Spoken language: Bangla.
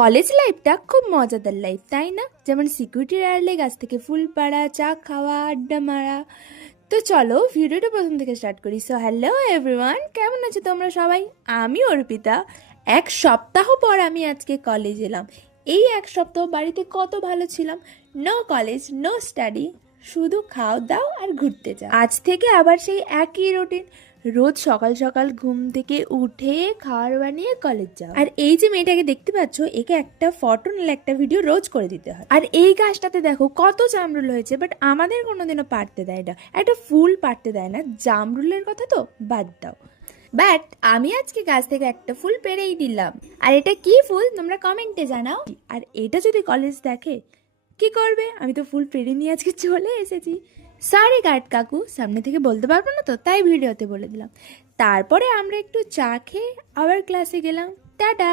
কলেজ লাইফটা খুব মজাদার লাইফ, তাই না? যেমন সিকিউরিটি আড়ালে গাছ থেকে ফুল পাড়া, চা খাওয়া, আড্ডা মারা। তো চলো ভিডিওটা প্রথম থেকে স্টার্ট করি। সো হ্যালো এভরিওয়ান, কেমন আছো তোমরা সবাই? আমি অর্পিতা। এক সপ্তাহ পর আমি আজকে কলেজ এলাম। এই এক সপ্তাহ বাড়িতে কত ভালো ছিলাম। নো কলেজ, নো স্টাডি, শুধু খাও দাও আর ঘুরতে যাও। আজ থেকে আবার সেই একই রুটিন। রোজ সকাল সকাল ঘুম থেকে উঠে খাবার বানিয়ে কলেজ যাও। আর এই যে মেয়েটাকে দেখতে পাচ্ছ, একে একটা ফটো নাহলে একটা ভিডিও রোজ করে দিতে হয়। আর এই গাছটাতে দেখো কত জামরুল হয়েছে, বাট আমাদের কোনোদিনও পারতে দেয় না। একটা ফুল পারতে দেয় না, জামরুলের কথা তো বাদ দাও। বাট আমি আজকে গাছ থেকে একটা ফুল পেরেই দিলাম। আর এটা কি ফুল তোমরা কমেন্টে জানাও। আর এটা যদি কলেজ দেখে কি করবে? আমি তো ফুল পেরে নিয়ে আজকে চলে এসেছি। সরি গার্ড কাকু, সামনে থেকে বলতে পারবো না তো, তাই ভিডিওতে বলে দিলাম। তারপরে আমরা একটু চা খেয়ে আবার ক্লাসে গেলাম। টাটা।